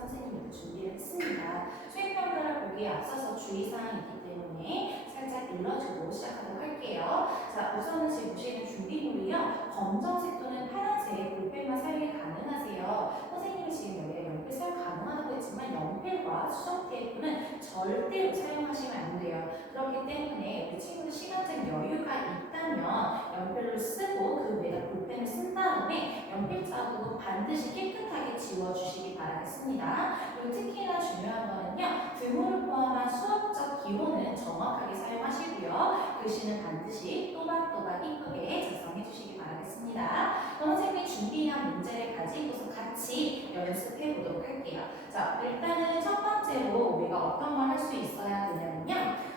선생님이 준비를 했습니다. 수행평가를 보기에 앞서서 주의사항이 있기 때문에 살짝 일러주고 시작하도록 할게요. 자, 우선은 지금 보시는 준비물이요. 검정색 또는 파란색 볼펜만 사용이 가능하세요. 선생님이 지금 여기에 연필 사용 가능하다고 했지만 연필과 수정 테이프는 절대로 사용하시면 안 돼요. 그렇기 때문에 우리 친구들 시간적 여유가 있다면 연필을 쓰고 그 위에다 볼펜을 쓴 다음에 연필 자국은 반드시 깨끗하게 지워주시기 바라겠습니다. 그리고 특히나 중요한 거는요. 드물을 포함한 수학적 기호는 정확하게 사용하시고요. 글씨는 반드시 또박또박 이쁘게 작성해 주시기 바라겠습니다. 그럼 선생님이 준비한 문제를 가지고서 같이 연습해 보도록 할게요. 자, 일단은 첫 번째로 우리가 어떤 걸 할 수 있어야 되냐면요.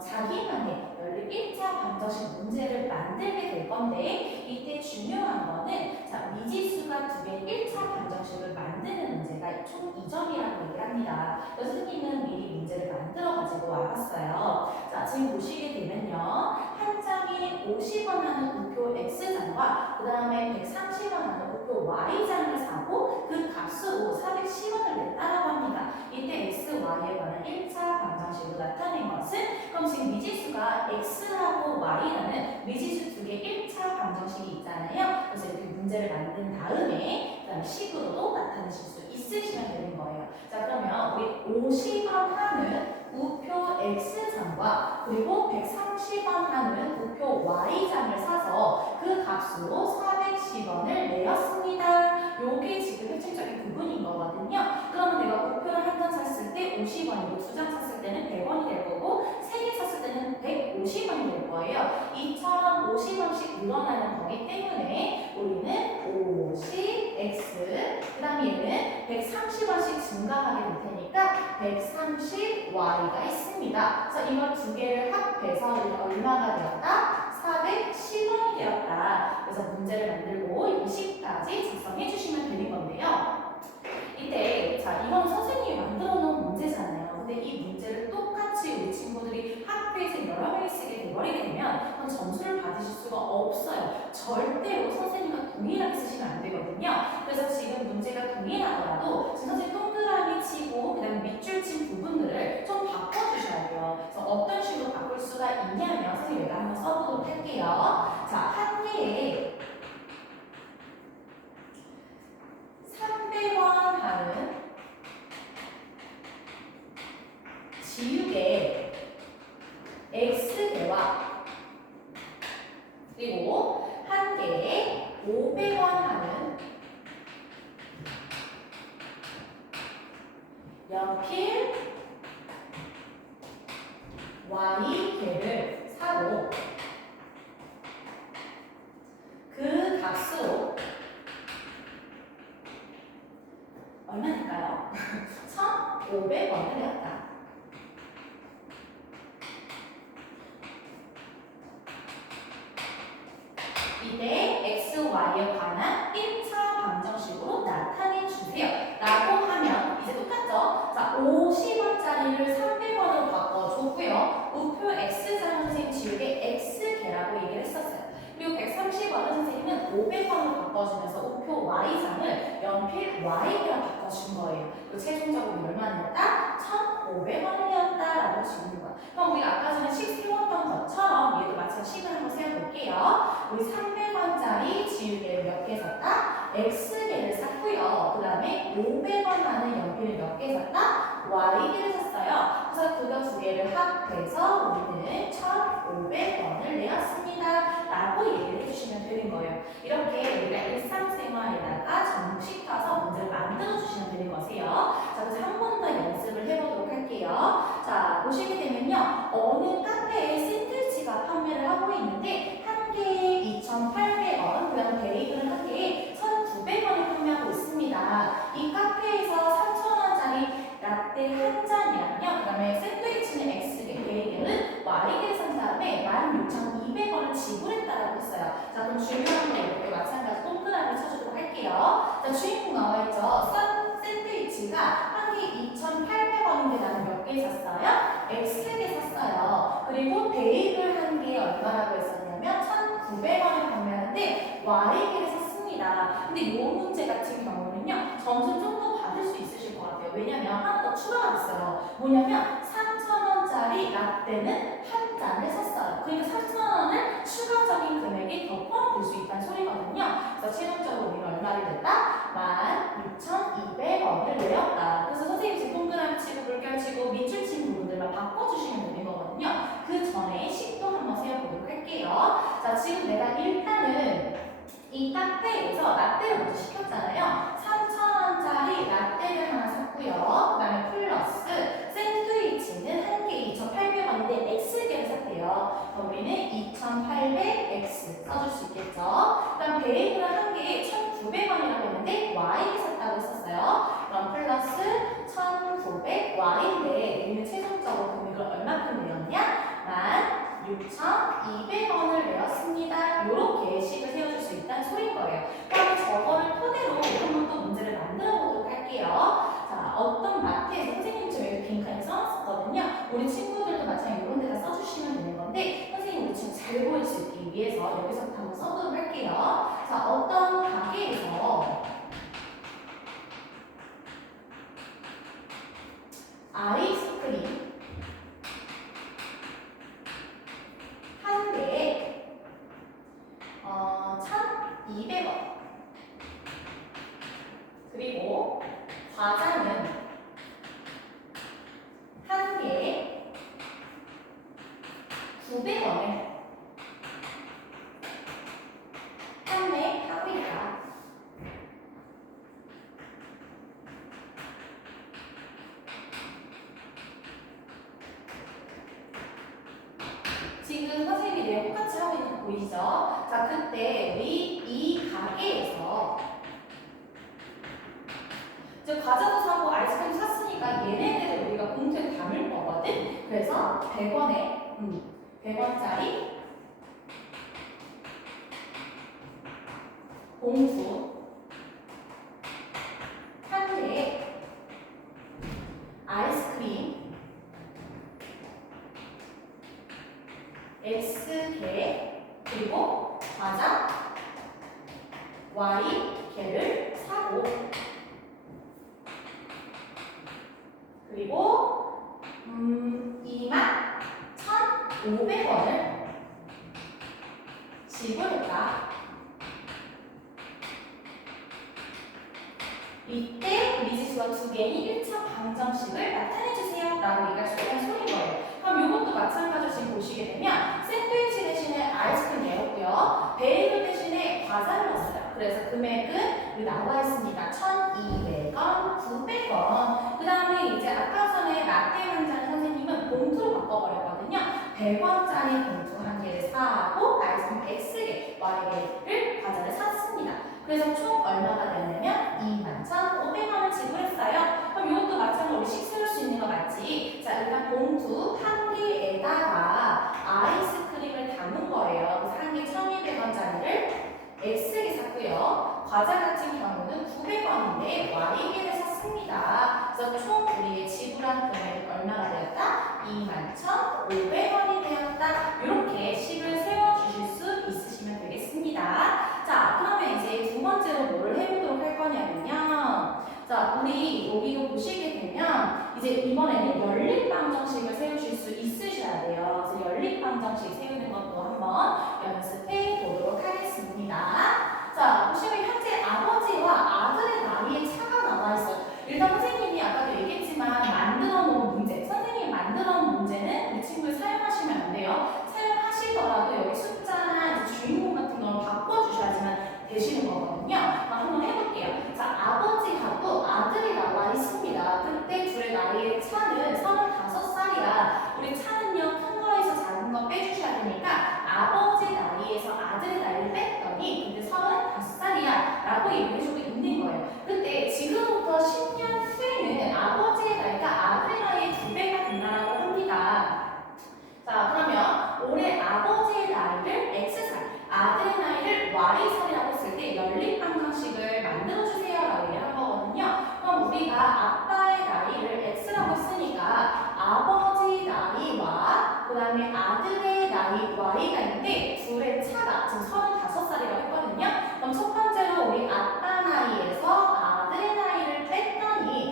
자기만의 1차 방정식 문제를 만들게 될 건데 이때 중요한 거는 자, 미지수가 두 개의 1차 방정식을 만드는 문제가 총 2점이라고 얘기를 합니다. 선생님은 미리 문제를 만들어 가지고 와봤어요. 자, 지금 보시게 되면요. 한 장에 50원 하는 우표 X장과 그 다음에 130원 하는 우표 Y장을 사고 그 값으로 410원을 냈다라고 합니다. 이때 X, Y에 관한 1차 방정식으로 나타낸 것은 그럼 지금 미지수가 X하고 Y라는 미지수 두 개 1차 방정식이 있잖아요. 그래서 이렇게 문제를 만든 다음에 그 다음에 식으로도 나타내실 수 있으시면 되는 거예요. 자, 그러면 우리 50원 하는 우표 X장과 그리고 130원 하는 우표 Y장을 사서 그 값으로 410원을 내었습니다. 요게 지금 핵심적인 부분인 거거든요. 그러면 내가 우표를 한 장 샀을 때 50원이고 두 장 샀을 때는 100원이 될 거고 세 개 샀을 때는 150원이 될 거예요. 이처럼 50원씩 늘어나는 거기 때문에 우리는 50x 그 다음에 얘는 130원씩 증가하게 될 테니까 130y가 있습니다. 그래서 이걸 두 개를 합해서 얼마가 되었다? 410원이 되었다. 그래서 문제를 만들고 이 식까지 작성해 주시면 되는 건데요. 이때 자, 이건 선생님이 만들어 놓은 문제잖아요. 근데 이 문제를 똑같이 우리 친구들이 학교에서 여러 명이 쓰게 돼버리게 되면 그건 점수를 받으실 수가 없어요. 절대로 선생님과 동일하게 쓰시면 안 되거든요. 그래서 지금 문제가 동일하더라도 지금 선생님 동그라미 치고 그다음에 밑줄 친 부분들을 좀 바꿔주셔야 돼요. 그래서 어떤 식으로 바꿀 수가 있냐면 선생님 여기다 한번 써보도록 할게요. 자, 한 개에 300원 하는 지우개 X개와 그리고 한 개에 500원 하는 연필 Y개를 사고 그 값으로 얼마일까요? 1,500원을 내었다. 이때 x, y에 관한 1차 방정식으로 나타내 주세요. 라고 하면 이제 똑같죠? 자, 50원짜리를 300원으로 바꿔줬고요. 우표 x장 선생님 지우개 x개라고 얘기를 했었어요. 그리고 130원은 선생님은 500원으로 바꿔주면서 우표 y장을 연필 y개로 바꿔준 거예요. 그리고 최종적으로 얼마였다? 1,500원이었다라고 지우는 거야. 그럼 우리가 아까 전에 식 세웠던 것처럼 얘도 마찬가지 식을 한번 세워볼게요. 우리 300원짜리 지우개를 몇 개 샀다? X개를 샀고요. 그 다음에 500원 하는 연필을 몇 개 샀다? Y개를 샀어요. 그래서 그거 두 개를 합해서 우리는 1,500원을 내었습니다. 라고 얘기를 해주시면 되는 거예요. 이렇게 우리가 일상생활에다가 접목시켜서 문제를 만들어주시면 되는 거세요. 자, 그래서 한 번 더 연습을 해보도록 할게요. 자, 보시게 되면요. 어느 카페에 샌드위치가 판매를 하고 있는데 한 개에 2,800원, 그 다음 베이글은 한 개에 1,900원을 판매하고 있습니다. 이 카페에서 3,000원짜리 라떼 한 잔이랑요. 그 다음에 샌드위치는 X개, 베이글은 Y개를 산 다음에 16,200원을 지불했다라고 했어요. 자, 그럼 중요한 거 이렇게 마찬가지 동그라미 쳐주도록 할게요. 자, 주인공 나와있죠. 샌드위치가 한 개에 2,800원인데 나는 몇 개 샀어요? X개 샀어요. 그리고 베이글 한 개에 얼마라고 했었냐면 1,900원을 판매하는데 Y개를 샀습니다. 근데 이 문제 같은 경우는요. 점수 좀 더 받을 수 있으실 것 같아요. 왜냐면 하나 더 추가가 됐어요. 뭐냐면 3,000원짜리 라떼는 한 잔을 샀어요. 그러니까 3,000원을 추가적인 금액이 더 포함될 수 있다는 소리거든요. 그래서 최종적으로 우리가 얼마를 냈다? 16,200원을 내었다. 그래서 선생님 이제 동그라미 치고 물결 치고 밑줄 친 부분들만 바꿔주시면 되는 거거든요. 그 전에 식도 한번 세워보도록 할게요. 자, 지금 내가 일단은 이 카페에서 라떼를 먼저 시켰잖아요. 3,000원짜리 라떼를 하나 샀고요. 그 다음에 플러스 샌드위치는 한 개 2,800원인데 X개를 샀대요. 그럼 우리는 2,800X 써줄 수 있겠죠. 그 다음 베이글을 한 개에 1,900원이라고 했는데 Y를 샀다고 했었어요. 그럼 플러스 1,900Y인데 우리는 최종적으로 금액을 얼마큼 내었냐? 16,200원을 내었습니다. 이렇게 식을 세워줄 수 있다는 소리인 거예요. 그럼 저거를 토대로 한번 또 문제를 만들어 보도록 할게요. 자, 어떤 마트에서 선생님 좀 여기 빈칸에 써놨었거든요. 우리 친구들도 마찬가지로 이런 데다 써주시면 되는 건데 선생님 우리 지금 잘 보일 수 있기 위해서 여기서부터 한번 써보도록 할게요. 자, 어떤 가게에서 아이스크림 한 개에 1,200원 그리고 과자는 한 개에 900원을 판매하고 있다. 지금 선생님이 내용 똑같이 하고 있는 거 보이시죠? 자, 그때 우리 이 가게에서 이제 과자도 사고 아이스크림 샀으니까 얘네들을 우리가 봉투에 담을 거거든? 그래서 100원짜리 봉투 한 개에 아이스크림 X개 그리고 과자 Y개를 사고 그리고 21,500원을 지불했다. 이때 미지수가 두 개인 1차 방정식을 나타내주세요 라고 얘기할 수 있는 소리인 거예요. 그럼 이것도 마찬가지로 지금 보시게 되면 샌드위치 대신에 아이스크림 내었고요. 베이글 대신에 과자를 넣었어요. 그래서 금액은 여기 나와 있습니다. 1,200원, 900원. 그 다음에 이제 아까 전에 라떼 한 잔 선생님은 봉투로 바꿔버렸거든요. 100원짜리 봉투 한 개를 사고 아이스크림 X개, Y개를 과자를 샀습니다. 그래서 총 얼마가 되냐면 21,500원을 지불했어요. 그럼 이것도 마찬가지로 우리 식 세울 수 있는 거 맞지? 자, 일단 봉투 한 개에다가 아이스크림을 담은 거예요. 그래서 한 개 1,200원짜리를 X개 샀고요. 과자 같은 경우는 900원인데 Y개를 샀습니다. 그래서 총 우리의 지불한 금액은 얼마가 되었다? 21,500원이 되었다. 이렇게 식을 세워주실 수 있으시면 되겠습니다. 자, 그러면 이제 두 번째로 뭘 해보도록 할 거냐면요. 자, 우리 여기도 보시게 되면 이제 이번에는 연립방정식을 세우실 수 있으셔야 돼요. 그래서 연립방정식 세우는 것도 한번 연습해 보도록 하겠습니다. 자, 보시면 현재 아버지와 아들의 나이의 차가 나와 있어요. 일단 선생님이 아까도 얘기했지만 만들어 놓은 문제, 선생님이 만들어 놓은 문제는 우리 친구를 사용하시면 안 돼요. 사용하시더라도 여기 숫자나 이제 주인공 같은 걸 바꿔주셔야지만 되시는 거거든요. 한번 해볼게요. 자, 아버지하고 아들이 나와 있습니다. 그때 둘의 나이의 차는 35살이야. 우리 차는요, 큰 거에서 작은 거 빼주셔야 되니까 아버지 나이에서 아들의 나이를 뺐더니 근데 35살이야 라고 얘기해주고 있는 거예요. 근데 지금부터 10년 후에는 아버지의 나이가 아들의 나이의 2배가 된다고 합니다. 자, 그러면 올해 아버지의 나이를 X살, 아들의 나이를 Y살이라고 했을 때 연립방정식을 만들어주세요 라고 얘기한 거거든요. 그럼 우리가 아빠의 나이를 X라고 했으니까 아버지 나이와 그 다음에 아들의 나이 Y가 있는데 둘의 차가 지금 35살이라고 했거든요. 그럼 첫 번째로 우리 아빠 나이에서 아들의 나이를 뺐더니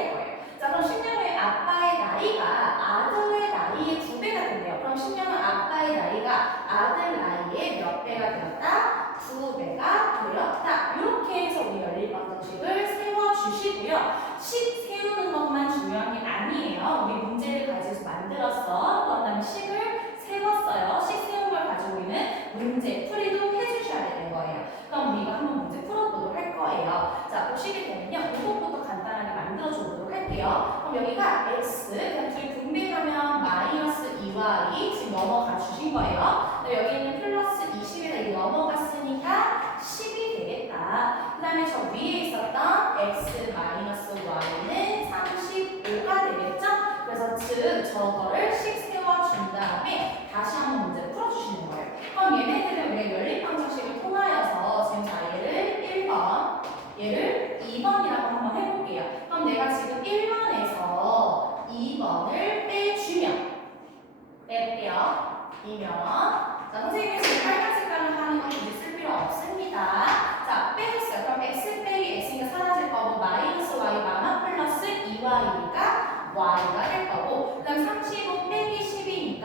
될 거예요. 자, 그럼 10년 후에 아빠의 나이가 아들의 나이의 2배가 된대요. 그럼 10년 후 아빠의 나이가 아들 나이의 몇 배가 되었다? 2배가 되었다. 이렇게 해서 우리 연립방정식을 세워주시고요. 식 세우는 것만 중요한 게 아니에요. 우리 문제를 가지고 만들었어. 그런 다음에 식을 세웠어요. 식 세운 걸 가지고 우리는 문제 풀이도 해주셔야 되는 거예요. 그럼 우리가 한번 문제 풀어보도록 할 거예요. 자, 보시게 되면요. 이것부터 간단하게 만들어줘 보도록 할게요. 그럼 여기가 x, 그냥 둘이 분배하면 마이너스 2y 지금 넘어가 주신 거예요. 여기는 플러스 20에다 이게 넘어갔으니까 10이 되겠다. 그 다음에 저 위에 있었던 x 마이너스 y는 35가 되겠죠? 그래서 즉 저거를 식 세워준 다음에 다시 한번 문제 풀어주시는 거예요. 그럼 얘네들을 우리가 연립방정식을 통하여서 지금 자 얘를 1번, 얘를 2번이라고 한번 해볼게요. 그럼 내가 지금 1번에서 2번을 빼주면 뺄게요. 이면 자, 선생님이 지금 빨간 색깔로 하는 건 굳이 쓸 필요 없습니다. 자, 빼줬어요. 그럼 x 빼기 x가 사라질 거고 마이너스 y 마마 플러스 2y니까 y가 될 거고 그 다음 35 빼기 10이니까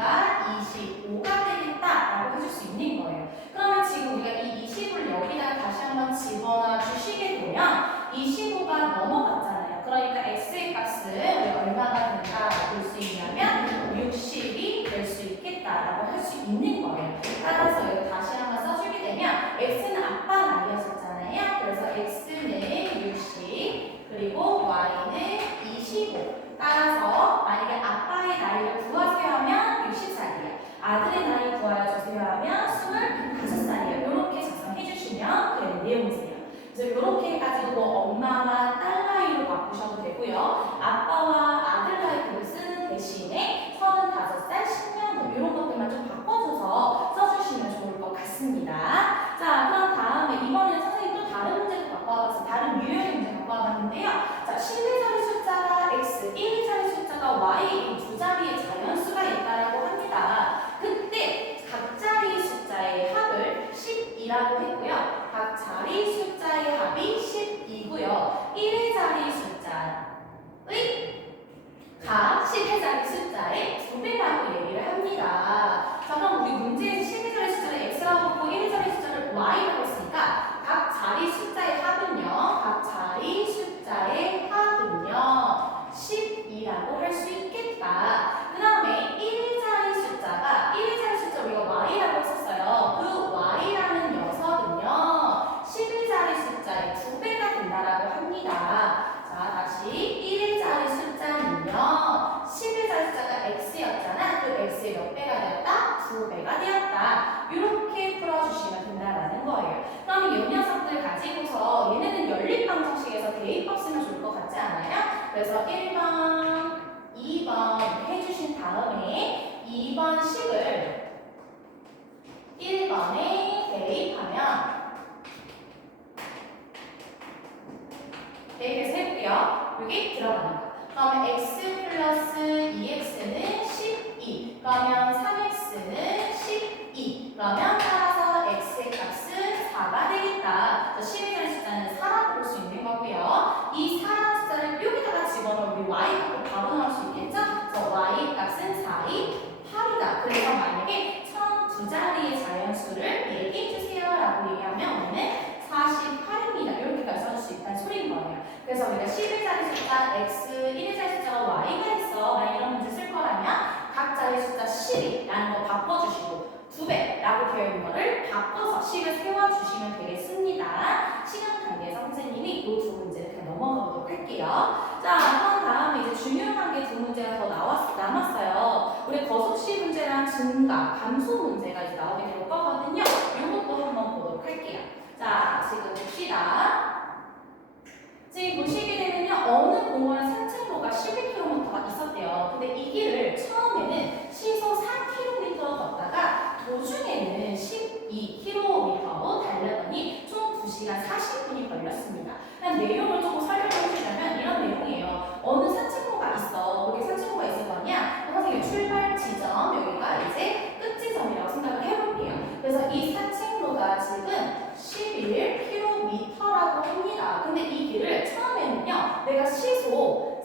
25가 되겠다라고 해줄 수 있는 거예요. 그러면 지금 우리가 이 20을 여기다가 다시 한번 집어넣어 주시게 되면 25가 넘어갔잖아요. 그러니까 x의 값은 우리가 얼마가 된다라고 볼 수 있냐면 60이 될 수 있겠다라고 할 수 있는 거예요. 따라서 여기 다시 한번 써주게 되면 x는 아빠 나이였었잖아요. 그래서 x는 60 그리고 y는 25 따라서 만약에 아빠의 나이를 구하세요 하면 60살이에요. 아들의 나이 구하여주세요 하면 25살이에요. 이렇게 작성해 주시면 되는 내용이세요. 그래서 이렇게 해가지고 뭐 엄마와 딸 나이로 바꾸셔도 되고요. 아빠와 아들 나이를 쓰는 대신에 35살, 10년 이런 것들만 좀 바꿔줘서 써주시면 좋을 것 같습니다. 자, 그럼 다음에 이번에는 선생님 또 다른 문제도 바꿔와봤어요. 다른 유형의 문제 바꿔와봤는데요. 자, 10의 숫자가 x, 1의 자리 숫자가 y 이 두 자리의 자연수가 있다라고 합니다. 그때 각 자리 숫자의 합을 10이라고 했고요. 각 자리 숫자의 합이 10이고요. 1의 자리 숫자의 각 10의 자리 숫자의 2배라고 얘기를 합니다. 자, 그럼 우리 문제에서 10의 자리 숫자를 x라고 했고 1의 자리 숫자를 y라고 했으니까 각 자리 숫자의 합은요. 각 자리 숫자의 합은요. 10이라고 할 수 있겠다. 그 다음에 1의 자리 숫자가 1의 자리 숫자 우리가 y라고 했었어요. 그 y라는 녀석은요. 10의 자리 숫자의 2배가 된다라고 합니다. 자, 다시 1의 자리 숫자는요. 10의 자리 숫자가 x였잖아. 그 x의 몇 배가 되었다? 2배가 되었다. 이렇게 풀어주시면 된다라는 거예요. 그럼 이 녀석들 가지고서 얘네는 연립방정식에서 대입법 쓰면 좋을 것 같지 않아요? 그래서 1번, 2번 해주신 다음에 2번 식을 1번에 대입하면 대입해서 해볼게요. 여기 들어가는 거. 그러면 x 플러스 2x는 12. 그러면 3x는 12. 그러면 따라서 x의 값은 4가 되겠다. 10의 자리 숫자는 4라고 볼 수 있는 거고요. 이 4라는 숫자를 여기다가 집어넣으면 우리 y 값도 바로 나올 수 있겠죠? 그래서 y 값은 4이 8이다. 그래서 만약에 처음 두 자리의 자연수를 얘기해 주세요 라고 얘기하면 우리는 48입니다. 이렇게까지 써줄 수 있다는 소리인 거예요. 그래서 우리가 10의 자리 숫자 x, 1의 자리 숫자가 y가 있어. 만약 이런 문제 쓸 거라면 각 자리 숫자 10이라는 거 바꿔주시고 2배라고 되어 있는 거를 바꿔서 식을 세워주시면 되겠습니다. 시간 관계에서 선생님이 이 두 문제를 그냥 넘어가 보도록 할게요. 자, 그럼 다음에 이제 중요한 게 두 문제가 더 남았어요. 우리 거속시 문제랑 증가, 감소 문제가 이제 나오게 될 거거든요. 이것도 한번 보도록 할게요. 자, 지금 봅시다. 지금 보시게 되면요. 어느 공원에 산책로가 12km가 있었대요. 근데 이 길을 처음에는 시속 4km 걷다가 도중에는 12km로 달렸더니 총 2시간 40분이 걸렸습니다. 그냥 내용을 조금 설명해 주자면 이런 내용이에요. 어느 산책로가 있어. 거기 산책로가 있을 거냐? 선생님 출발 지점 여기가 이제 끝 지점이라고 생각을 해볼게요. 그래서 이 산책로가 지금 11km라고 합니다. 근데 이 길을 처음에는요, 내가 시속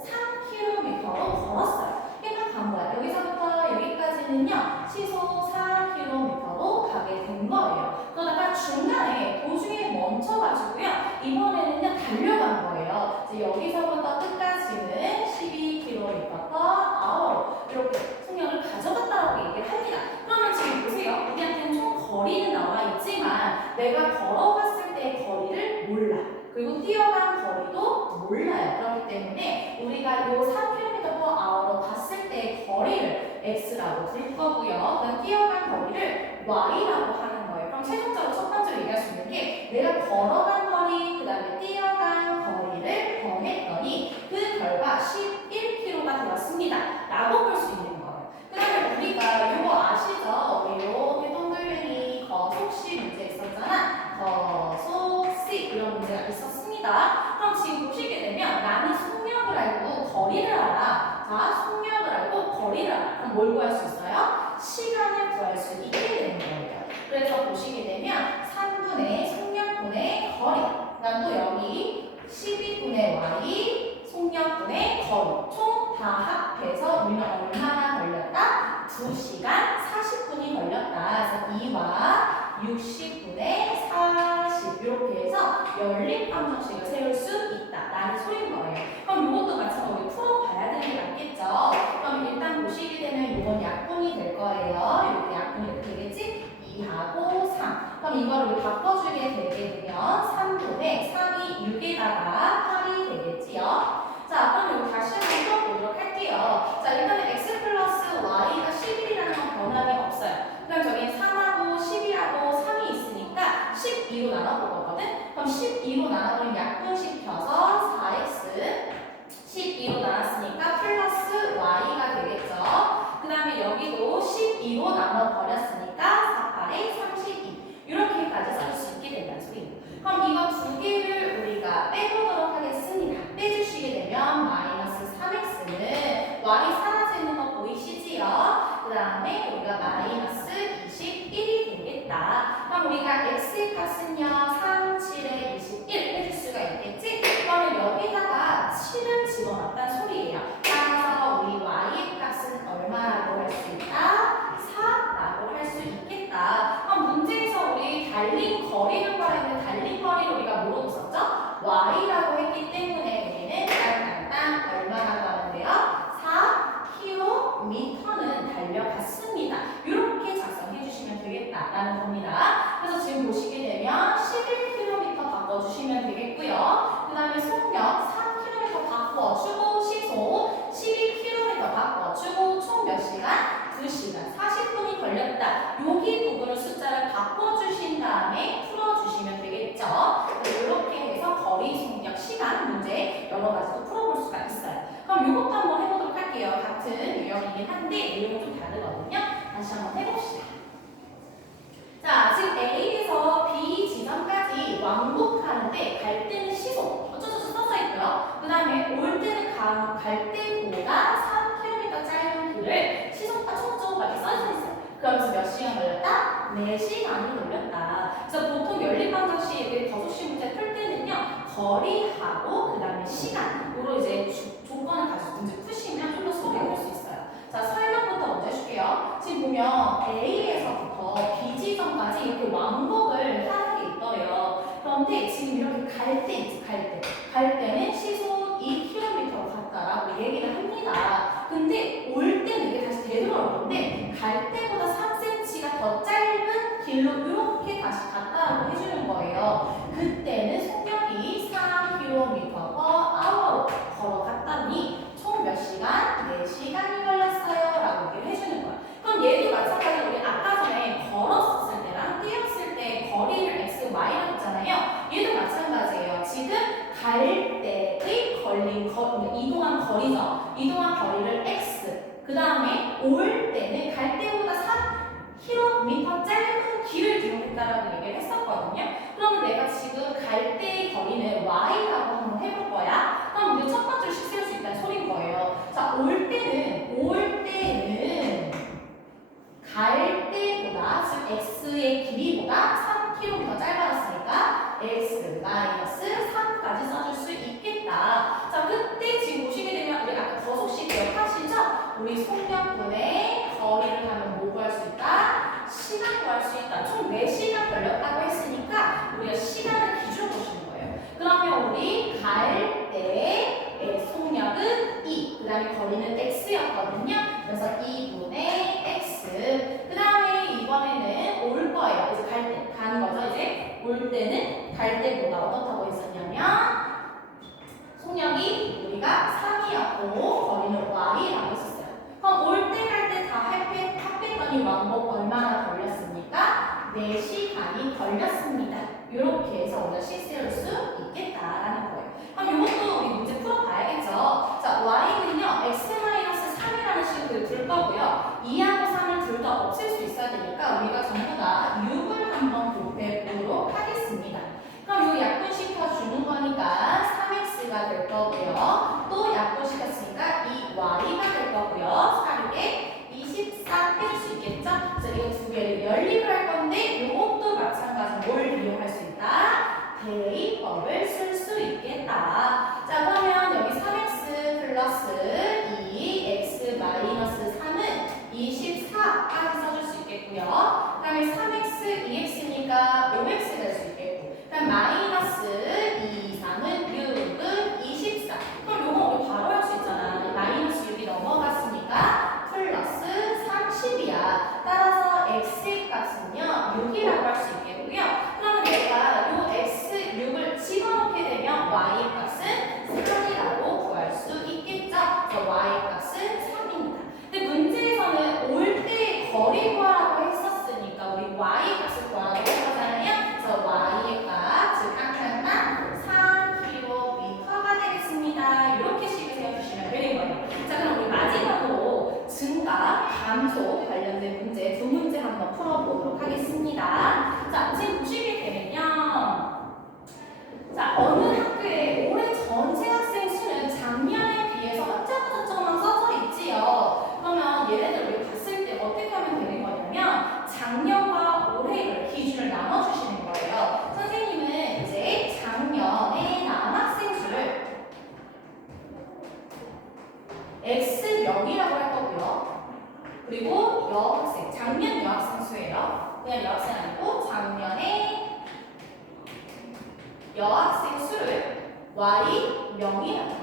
3km/h로 갔을 때 거리를 x라고 부를 거고요. 그다음 뛰어간 거리를 y라고 하는 거예요. 그럼 최종적으로 첫 번째로 얘기할 수 있는 게 내가 걸어간 거리, 그다음에 뛰어간 거리를 더했더니 그 결과 11km가 되었습니다. 라고 볼 수 있는 거예요. 그다음에 우리가 이거 아시죠? 우리 요 해동글뱅이 거속시 문제 있었잖아. 거속시 이런 문제가 있었습니다. 그럼 지금 보시게 되면 나는 속력을 알고 거리를 알아. 자, 속력을 알고 거리를 알아. 그럼 뭘 구할 수 있어요? 시간을 구할 수 있게 되는 거예요. 그래서 보시게 되면 3분의 속력분의 거리. 그다음 또 여기 12분의 y, 속력분의 거리. 총 다 합해서 우리는 얼마나 걸렸다? 2시간 40분이 걸렸다. 그래서 2와 60분의 40 이렇게 해서 연립방정식을 세울 수 있다라는 소리인 거예요. 그럼 이것도 마찬가지로 풀어봐야 되는 게 낫겠죠. 그럼 일단 보시게 되면 이건 약분이 될 거예요. 이렇게 약분이 이렇게 되겠지? 2하고 3. 그럼 이걸 우리 바꿔주게 되게 되면 3분의 3이 6에다가 8이 되겠지요. 자, 그럼 이거 다시 한번 풀어보도록 할게요. 자, 일단은 x 플러스 y가 11이라는 건 변함이 없어요. 그럼 저기 3하고 10이라고 3이 있으니까 12로 나눠볼 거거든? 그럼 12로 나눠보면 약분시켜서 4x 12로 나눴으니까 플러스 y가 되겠죠. 그 다음에 여기도 12로 나눠버렸으니까 4, 8에 32 이렇게까지 쓸 수 있게 된다는 소리입니다. 그럼 이거 두 개를 우리가 빼보도록 하겠습니다. 빼주시게 되면 마이너스 3x는 y 사라져 있는 거 보이시지요? 그 다음에 우리가 마이너스 21이 되겠다. 그럼 우리가 x의 값은요 3, 7에 21 해줄 수가 있겠지? 그러면 여기다가 7을 집어넣었다는 소리예요. 따라서 우리 y의 값은 얼마라고 할 수 있다? 4라고 할 수 있겠다. 그럼 문제에서 우리 달린 거리를 구하는데 달린 거리를 우리가 뭐로 썼죠? y라고 했기 때문에 우리는 땅땅땅 얼마나 가는데요? 4km는 달려갔습니다. 이렇게 작성해 주시면 되겠다라는 겁니다. 그래서 지금 보시게 되면 11km 바꿔주시면 되겠고요. 그 다음에 속력 3km 바꿔주고 시속 12km 바꿔주고 총 몇 시간? 2시간 40분이 걸렸다. 여기 부분을 숫자를 바꿔주신 다음에 풀어주시면 되겠죠. 이렇게 해서 거리, 속력, 시간 문제 여러 가지도 풀어볼 수가 있어요. 그럼 이것도 한번 해보도록 할게요. 같은 유형이긴 한데 내용은 좀 다르거든요. 다시 한번 해봅시다. 자, 지금 A에서 B 지점까지 왕복하는데 갈 때는 시속 어쩌저쩌 써져 있고요. 그 다음에 올 때는 갈 때보다 3km 짧은 길을 시속과 초점하게 써져 있어요. 그러면서 몇 시간 걸렸다? 4시간이 걸렸다. 그래서 보통 연립방정식 버섯시 문제 풀 때는요 거리하고 그 다음에 시간으로 이제 조건을 가지고 문제 푸시면 좀 더 소개할 수 있어요. 자, 설명부터 먼저 해줄게요. 지금 보면 A에서부터 B 지점까지 이렇게 왕복을 하는 게 있더래요. 그런데 지금 이렇게 갈 때는 시속 2km로 갔다라고 얘기를 합니다. 근데 올 때는 이게 다시 되돌아올 건데 갈 때보다 3cm가 더 짧은 길로 이렇게 다시 갔다라고 해주는 거예요. 그때는 속력이 4km/h로 걸어갔다니 총 몇 시간? 4시간이 걸렸어요 라고 얘기를 해주는 거예요. 그럼 얘도 마찬가지로 우리 아까 전에 걸었을 때랑 뛰었을 때 거리를 x, y라고 했잖아요. 얘도 마찬가지예요. 지금 갈 때의 이동한 거리죠. 이동한 거리를 x, 그 다음에 올 때는 갈 때보다 3km 짧은 길을 이용했다라고 얘기를 했었거든요. 그러면 내가 지금 갈 때의 거리는 y라고 한번 해볼 거야. 그럼 우리 첫 번째로 씩 세울 수 있다는 소리인 거예요. 자, 올 때는 갈 때보다 즉 x의 길이보다 3km 짧아졌으니까 x 마이너스 3까지 써줄 수 있겠다. 자, 그때 지금 보시게 되면 우리 아까 거속식 기억하시죠? 우리 속력분의 거리를 하면 뭐 구할 수 있다? 시간 구할 수 있다. 총 4시간 걸렸다고 했으니까 우리가 시간을 기준으로 보시는 거예요. 그러면 우리 갈 때의 속력은 2, 그 다음에 거리는 x였거든요. 그래서 2분의 x. 그 다음에 이번에는 올 거예요. 이제 갈 때 가는 거죠. 이제 올 때는 갈 때보다 어떻다고 했었냐면 속력이 우리가 3이었고 거리는 y라고 했었어요. 그럼 올 때 갈 때 다 합했더니 왕복 얼마나 걸렸습니까? 4시간이 걸렸습니다. 이렇게 해서 우리가 실수할 수 있겠다라는 거예요. 그럼 이것도 우리 문제 풀어봐야겠죠. 자, y는요 x-3이라는 식으로 둘 거고요. 2하고 3을 둘 다 없앨 수 있어야 되니까 우리가 전부 다 6을 한번 곱해 보도록 하겠습니다. 그럼 이거 약분시켜 주는 거니까 3x가 될 거고요. 또 약분시켰으니까 2y가 될 거고요. 4에 24 해줄 수 있겠죠? 자, 이거 두 개를 연립을 할 건데 이것도 마찬가지로 뭘 이용할 수 있다? 대입법을 쓸 수 있겠다. 자, 그러면 여기 3x 플러스 2x 마이너스 3은 24까지 써줄 수 있겠고요. 그 다음에 3x 2x니까 5x 될 수 있겠고, 그 다음 마이너스 2, 3은 6은 24. 그럼 요거 우리 바로 할 수 있잖아. 마이너스 6이 넘어갔으니까 플러스 30이야. 따라서 x의 값은요 6이라고 할 수 있겠고요. 그러면 내가 요 x 6을 집어넣게 되면 y의 값은 3이라고 구할 수 있겠죠. 그래서 y의 값은 3입니다. 근데 문제에서는 올 때 거리 구하라고 했었으니까 우리 y 값을 구하라고 했잖아요. 그래서 y의 값, 즉 칸칸만 3km가 되겠습니다. 이렇게 식을 세워주시면 되는 거예요. 자, 그럼 우리 마지막으로 증가, 감소 관련된 문제 두 문제 한번 풀어보도록 하겠습니다. 자, 지금 보시게 되면요. 자, 어느 학교에 올해 전체 학생 수는 작년에 비해서 어쩌고저쩌고만 써져 있지요. 그러면 얘네들 우리 봤을 때 어떻게 하면 되는 거냐면 작년과 올해를 기준을 나눠주시는 거예요. 선생님은 이제 작년에 남학생 수를 X명이라고 할 거고요. 그리고 여학생, 작년 여학생 수예요. 그냥 여학생 아니고 작년에 여학생 수를 Y명이라고.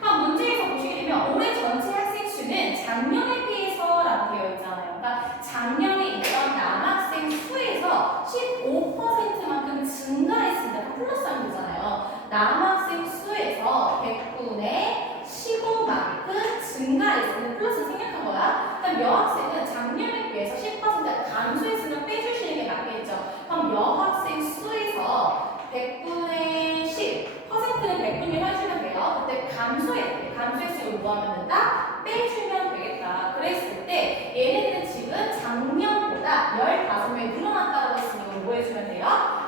그럼 문제에서 보시게 되면 올해 전체 학생 수는 작년에 비해서라고 되어 있잖아요. 그러니까 작년에 있던 남학생 수에서 15%만큼 증가했습니다. 플러스하면 되잖아요. 남학생 수에서 100분의 15만큼 증가했으면 플러스 생략한 거야. 그럼 여학생은 작년에 비해서 10% 감소했으면 빼주시는 게 맞겠죠. 그럼 여학생 수에서 100분의 10, 퍼센트는 100분의 1 해주면 돼요. 그때 감소했으면 뭐 하면 된다? 빼주면 되겠다. 그랬을 때 얘네들은 지금 작년보다 15명이 늘어났다고 했으니까 뭐 해주면 돼요?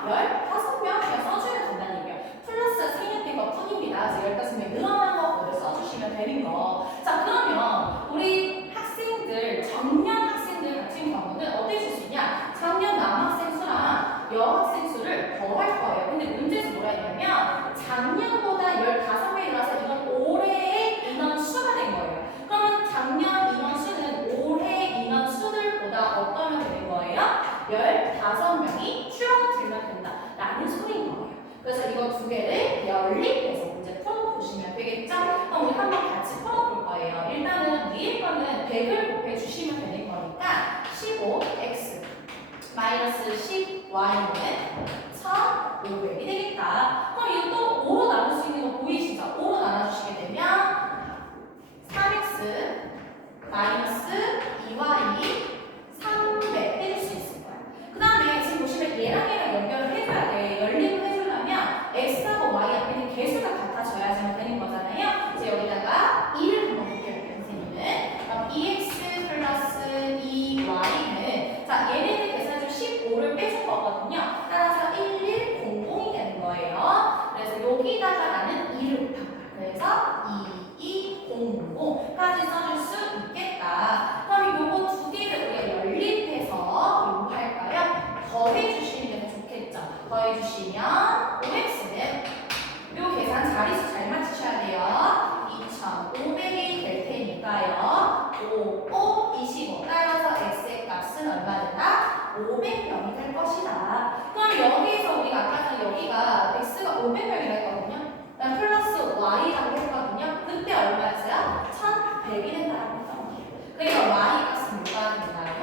15명 그냥 써주면 된다는 얘기예요. 플러스가 생략된 것 뿐입니다. 그래서 15명이 늘어난 거를 써주시면 되는 거. 자, 그러면 우리 학생들, 전년 학생들 같은 경우는 어떻게 쓸 수 있냐? 작년 남학생 수랑 여학생 수를 더할 거예요. 근데 문제에서 뭐라 했냐면 작년보다 15명이라서 이건 올해의 인원수가 된 거예요. 그러면 작년 인원수는 올해 인원수들보다 어떠면 되는 거예요? 15명이 줄어들면 된다 라는 소리인 거예요. 그래서 이거 두 개를 연립해서 문제 풀어보시면 되겠죠? 그럼 우리 한번 같이 풀어볼 거예요. 일단은 위에 거는 100을 곱해주시면 되는 거니까 15x 마이너스 10y는 1500이 되겠다. 그럼 이거 또 5로 나눌 수 있는 거 보이시죠? 5로 나눠주시게 되면 3x 마이너스 2y 300 해줄 수 있을 거야. 그 다음에 지금 보시면 얘랑 연결을 해줘야 돼. 연립을 해주려면 x하고 y 앞에는 개수가 같아져야지 되는 거잖아요. 이제 여기다가 2를 한번 볼게요. 선생님은. 그럼 2x 플러스 2y는 자, 얘네들 계산해 준 15를 빼준 거거든요. 따라서 1100이 되는 거예요. 그래서 여기다가 나는 2를 곱한 거야. 그래서 2200까지 써줄 수 있겠다. 그럼 요거 두 개를 우리가 연립해서 뭐 할까요? 더해주시는 게 더 좋겠죠. 더해주시면 5x는 요 계산 자리수 잘 맞추셔야 돼요. 2500이 될 테니까요. 5, 5, 25. 따라서 x의 값은 얼마 된다? 500명이 될 것이다. 그럼 여기에서 우리가 아까 전에 여기가 x가 500명이라 했거든요. 그다음 플러스 y라고 했거든요. 그때 얼마였어요? 1100이 된다라고 했던 거예요. 그러니까 y 값은 뭐가 된다고?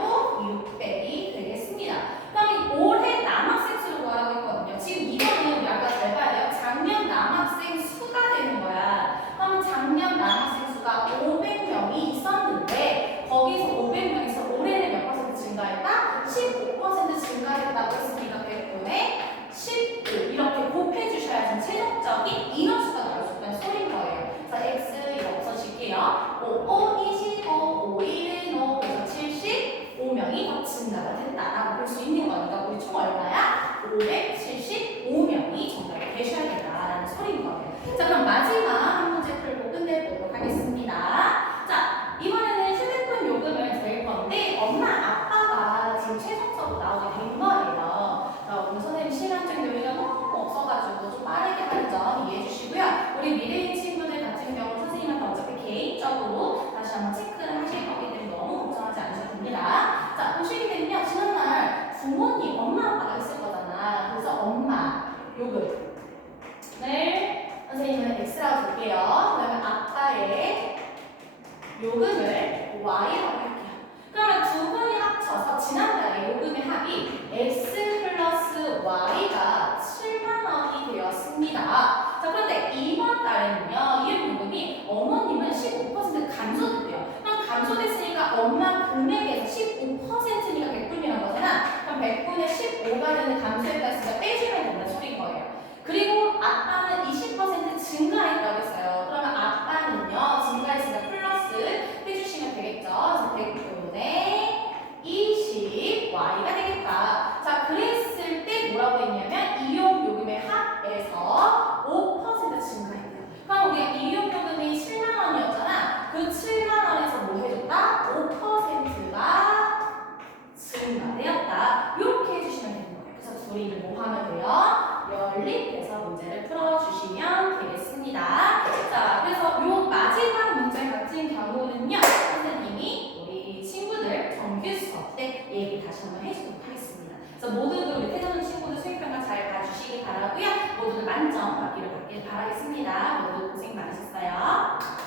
600이 되겠습니다. 그럼 이 올해 남학생 수를 구하라고 했거든요. 지금 이거는 우리 아까 잘 봐야 돼요. 작년 남학생 수가 개인적으로 다시 한번 체크를 하실 거기 때문에 너무 걱정하지 않으셔도 됩니다. 자, 보시게 되면요. 지난날 부모님, 엄마, 아빠가 있을 거잖아. 그래서 엄마, 요금을 선생님은 X라고 볼게요. 그러면 아빠의 요금을 Y라고 할게요. 그러면 두 분이 합쳐서 지난달에 요금의 합이 X 플러스 Y가 7만 원이 되었습니다. 자, 그런데 이번 달에는요, 이 요금이 어머님은 15% 감소됐대요. 그럼 감소됐으니까 엄마 금액에서 15%니까 100분이란 거잖아. 그럼 100분의 15가 되는 감소했다 했으니까 빼주면 된다는 소리인 거예요. 그리고 아빠는 20% 증가했다고 했어요. 그러면 아빠는요, 증가했으니까 플러스 해주시면 되겠죠. 그래서 100분의 20 Y가 되겠다. 자, 그랬을 때 뭐라고 했냐면 이용 요금의 합에서 5% 증가했대요. 그럼 우리가 이용 요금이 7만 원이었잖아. 그 7만 원에서 뭐 해줬다? 5%가 증가되었다. 이렇게 해주시면 되는 거예요. 그래서 둘이 뭐 하면 돼요? 연립해서 문제를 풀어주시면 되겠습니다. 자, 그래서 요 마지막 문제 같은 경우는요, 선생님이 우리 친구들 정규 수업 때 얘기 다시 한번 해주도록 하겠습니다. 그래서 모두들 우리 태도는 친구들 수행평가 잘 봐주시기 바라고요. 모두들 만점 받기를 바라겠습니다. 모두 고생 많으셨어요.